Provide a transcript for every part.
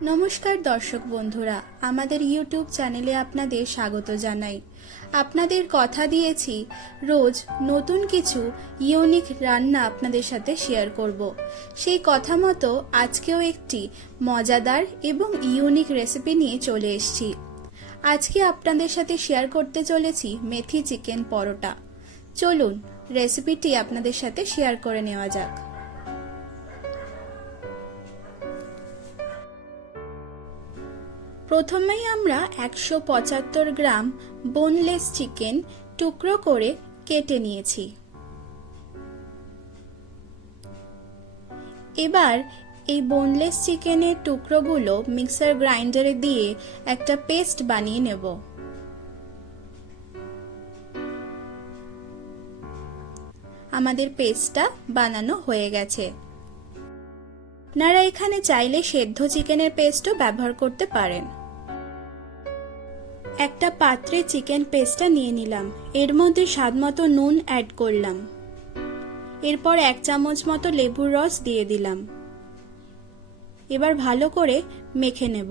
নমস্কার দর্শক বন্ধুরা, আমাদের ইউটিউব চ্যানেলে আপনাদের স্বাগত জানাই। আপনাদের কথা দিয়েছি রোজ নতুন কিছু ইউনিক রান্না আপনাদের সাথে শেয়ার করব। সেই কথা মতো আজকেও একটি মজাদার এবং ইউনিক রেসিপি নিয়ে চলে এসেছি। আজকে আপনাদের সাথে শেয়ার করতে চলেছি মেথি চিকেন পরোটা। চলুন রেসিপিটি আপনাদের সাথে শেয়ার করে নেওয়া যাক। প্রথমেই আমরা 175 গ্রাম বোনলেস চিকেন টুকরো করে কেটে নিয়েছি। এবার এই বোনলেস চিকেনের টুকরোগুলো মিক্সার গ্রাইন্ডারে দিয়ে একটা পেস্ট বানিয়ে নেব। আমাদের পেস্টটা বানানো হয়ে গেছে। আপনারা এখানে চাইলে সেদ্ধ চিকেনের পেস্টও ব্যবহার করতে পারেন। একটা পাত্রে চিকেন পেস্টটা নিয়ে নিলাম, এর মধ্যে স্বাদমতো নুন অ্যাড করলাম, এরপর 1 চামচ মতো লেবুর রস দিয়ে দিলাম। এবার ভালো করে মেখে নেব।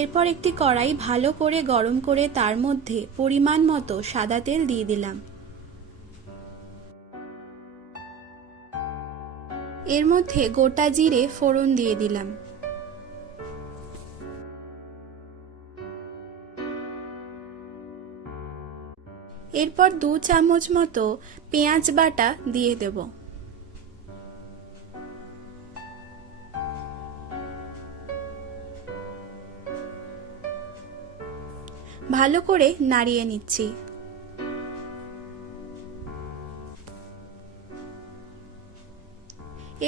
এরপর একটি কড়াই ভালো করে গরম করে তার মধ্যে পরিমাণ মতো সাদা তেল দিয়ে দিলাম। এর মধ্যে গোটা জিরে ফোড়ন দিয়ে দিলাম। এরপর 2 চামচ মতো পেঁয়াজ বাটা দিয়ে দেব। ভালো করে নাড়িয়ে নিচ্ছি।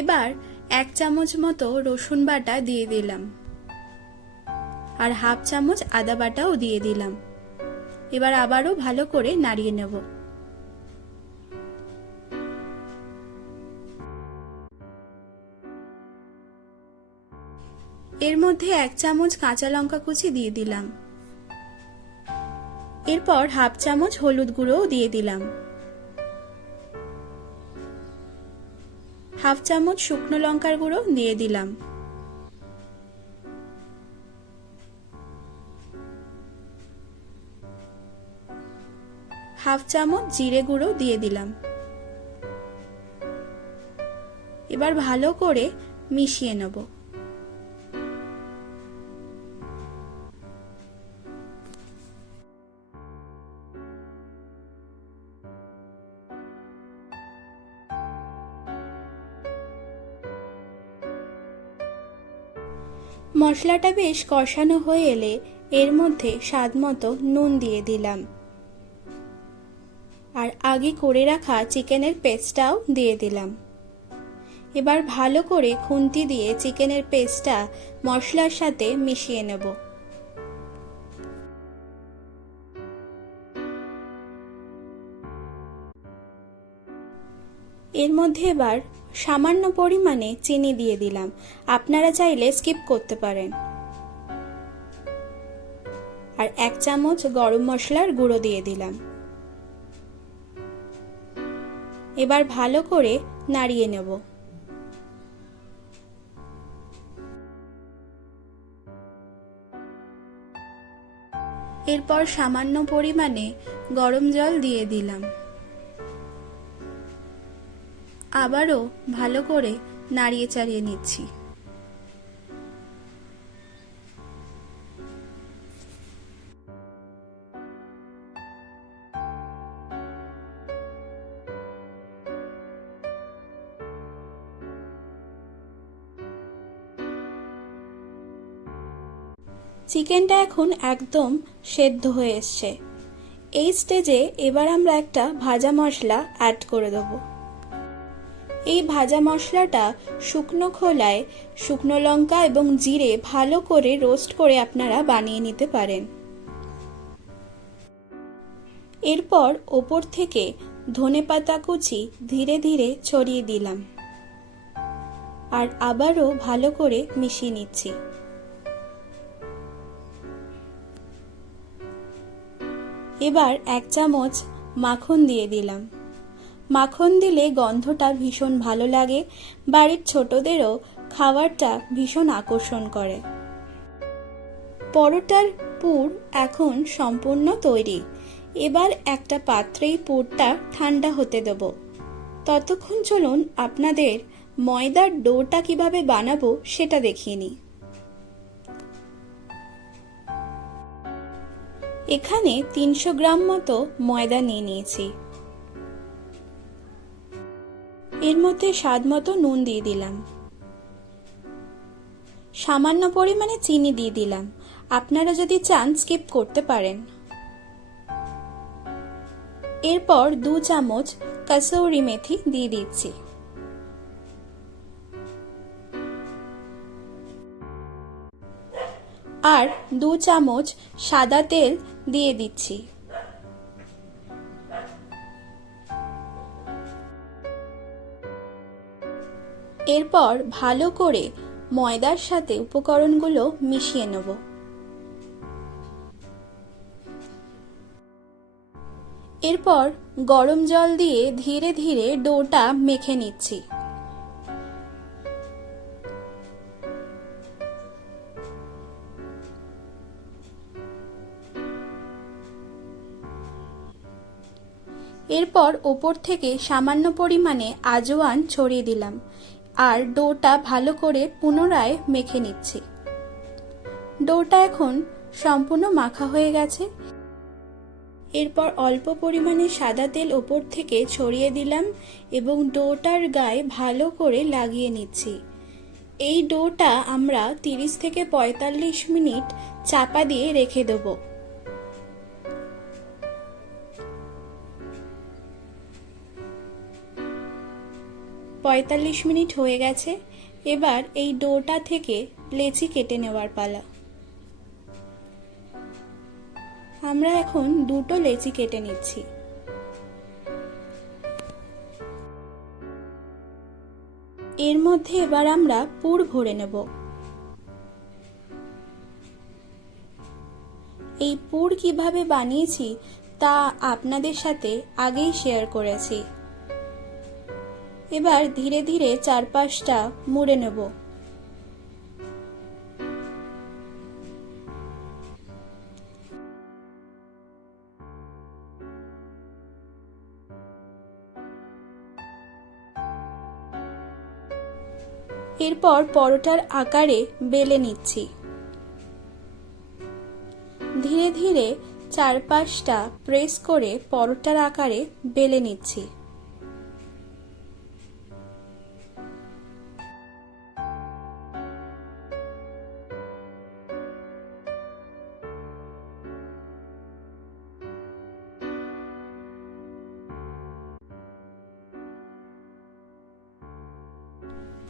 এবার 1 চামচ মতো রসুন বাটা দিয়ে দিলাম আর হাফ চামচ আদা বাটাও দিয়ে দিলাম। এবার আবারও ভালো করে নাড়িয়ে নেব। এর মধ্যে 1 চামচ কাঁচা লঙ্কা কুচি দিয়ে দিলাম। এরপর হাফ চামচ হলুদ গুঁড়োও দিয়ে দিলাম। হাফ চামচ শুকনো লঙ্কার গুঁড়ো দিয়ে দিলাম। হাফ চামচ জিরে গুঁড়ো দিয়ে দিলাম। এবার ভালো করে মিশিয়ে নেব। মশলাটা বেশ কষানো হয়ে এলে এর মধ্যে স্বাদমতো নুন দিয়ে দিলাম আর আগে করে রাখা চিকেনের পেস্টটাও দিয়ে দিলাম। এবার ভালো করে খুন্তি দিয়ে চিকেনের পেস্টটা মশলার সাথে মিশিয়ে নেব। এর মধ্যে এবার সামান্য পরিমাণে চিনি দিয়ে দিলাম, আপনারা চাইলে স্কিপ করতে পারেন। আর 1 চামচ গরম মশলার গুঁড়ো দিয়ে দিলাম। এবার ভালো করে নাড়িয়ে নেব। এরপর সামান্য পরিমাণে গরম জল দিয়ে দিলাম। আবারও ভালো করে নাড়িয়ে চাড়িয়ে নিচ্ছি। চিকেনটা এখন একদম সেদ্ধ হয়ে এসছে। এই স্টেজে এবার আমরা একটা ভাজা মশলা অ্যাড করে দেব। এই ভাজা মশলাটা শুকনো খোলায় শুকনো লঙ্কা এবং জিরে ভালো করে রোস্ট করে আপনারা বানিয়ে নিতে পারেন। এরপর ওপর থেকে ধনেপাতা কুচি ধীরে ধীরে ছড়িয়ে দিলাম আর আবারও ভালো করে মিশিয়ে নিচ্ছি। এবার 1 চামচ মাখন দিয়ে দিলাম। মাখন দিলে গন্ধটা ভীষণ ভালো লাগে, বাড়ির ছোটদেরও খাবারটা ভীষণ আকর্ষণ করে। পরোটার পুর এখন সম্পূর্ণ তৈরি। এবার একটা পাত্রেই পুরটা ঠান্ডা হতে দেব। ততক্ষণ চলুন আপনাদের ময়দার ডোটা কিভাবে বানাবো সেটা দেখিয়ে নিই। এখানে 300 গ্রাম মতো ময়দা নিয়ে নিয়েছি। এর মধ্যে স্বাদ মতো নুন দিয়ে দিলাম, সামান্য পরিমাণে চিনি দিয়ে দিলাম, আপনারা যদি চান স্কিপ করতে পারেন। এরপর 2 চামচ কসুরি মেথি দিয়ে দিচ্ছি। আর 2 চামচ সাদা তেল দিয়ে দিচ্ছি। এরপর ভালো করে ময়দার সাথে উপকরণগুলো মিশিয়ে নেব। এরপর গরম জল দিয়ে ধীরে ধীরে ডোটা মেখে নিচ্ছি। এরপর ওপর থেকে সামান্য পরিমাণে আজওয়ান ছড়িয়ে দিলাম আর ডোটা ভালো করে পুনরায় মেখে নিচ্ছি। ডোটা এখন সম্পূর্ণ মাখা হয়ে গেছে। এরপর অল্প পরিমাণে সাদা তেল ওপর থেকে ছড়িয়ে দিলাম এবং ডোটার গায়ে ভালো করে লাগিয়ে নিচ্ছি। এই ডোটা আমরা 30 থেকে 45 মিনিট চাপা দিয়ে রেখে দেব। পঁয়তাল্লিশ মিনিট হয়ে গেছে। এবার এই ডোটা থেকে লেচি কেটে নেওয়ার পালা। আমরা এখন 2টো লেচি কেটে নিচ্ছি। এর মধ্যে এবার আমরা পুর ভরে নেব। এই পুর কিভাবে বানিয়েছি তা আপনাদের সাথে আগেই শেয়ার করেছি। এবার ধীরে ধীরে চারপাশটা মুড়ে নেব। এরপর পরোটার আকারে বেলে নিচ্ছি। ধীরে ধীরে চারপাশটা প্রেস করে পরোটার আকারে বেলে নিচ্ছি।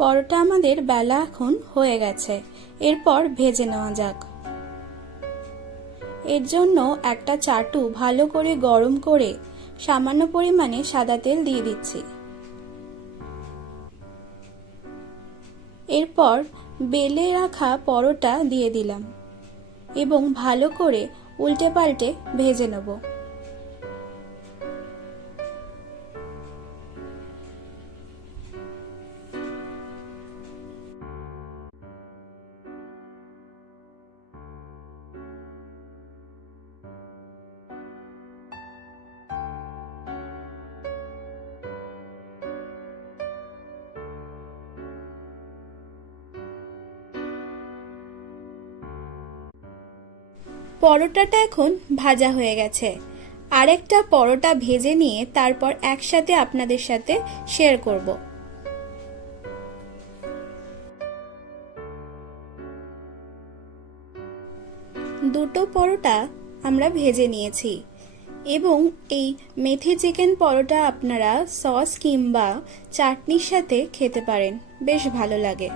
পরোটা আমাদের বেলা এখন হয়ে গেছে। এরপর ভেজে নেওয়া যাক। এর জন্য একটা চাটু ভালো করে গরম করে সামান্য পরিমাণে সাদা তেল দিয়ে দিচ্ছি। এরপর বেলে রাখা পরোটা দিয়ে দিলাম এবং ভালো করে উল্টে পাল্টে ভেজে নেব। পরোটাটা এখন ভাজা হয়ে গেছে। আরেকটা পরোটা ভেজে নিয়ে তারপর একসাথে আপনাদের সাথে শেয়ার করব। দুটো পরোটা আমরা ভেজে নিয়েছি এবং এই মেথি চিকেন পরোটা আপনারা সস কিংবা চাটনির সাথে খেতে পারেন, বেশ ভালো লাগে।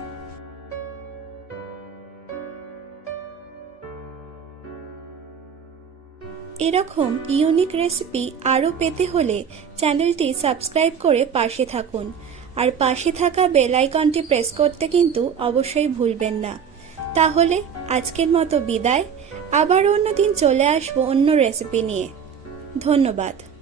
এরকম ইউনিক রেসিপি আরও পেতে হলে চ্যানেলটি সাবস্ক্রাইব করে পাশে থাকুন আর পাশে থাকা বেল আইকনটি প্রেস করতে কিন্তু অবশ্যই ভুলবেন না। তাহলে আজকের মতো বিদায়। আবার অন্যদিন চলে আসবো অন্য রেসিপি নিয়ে। ধন্যবাদ।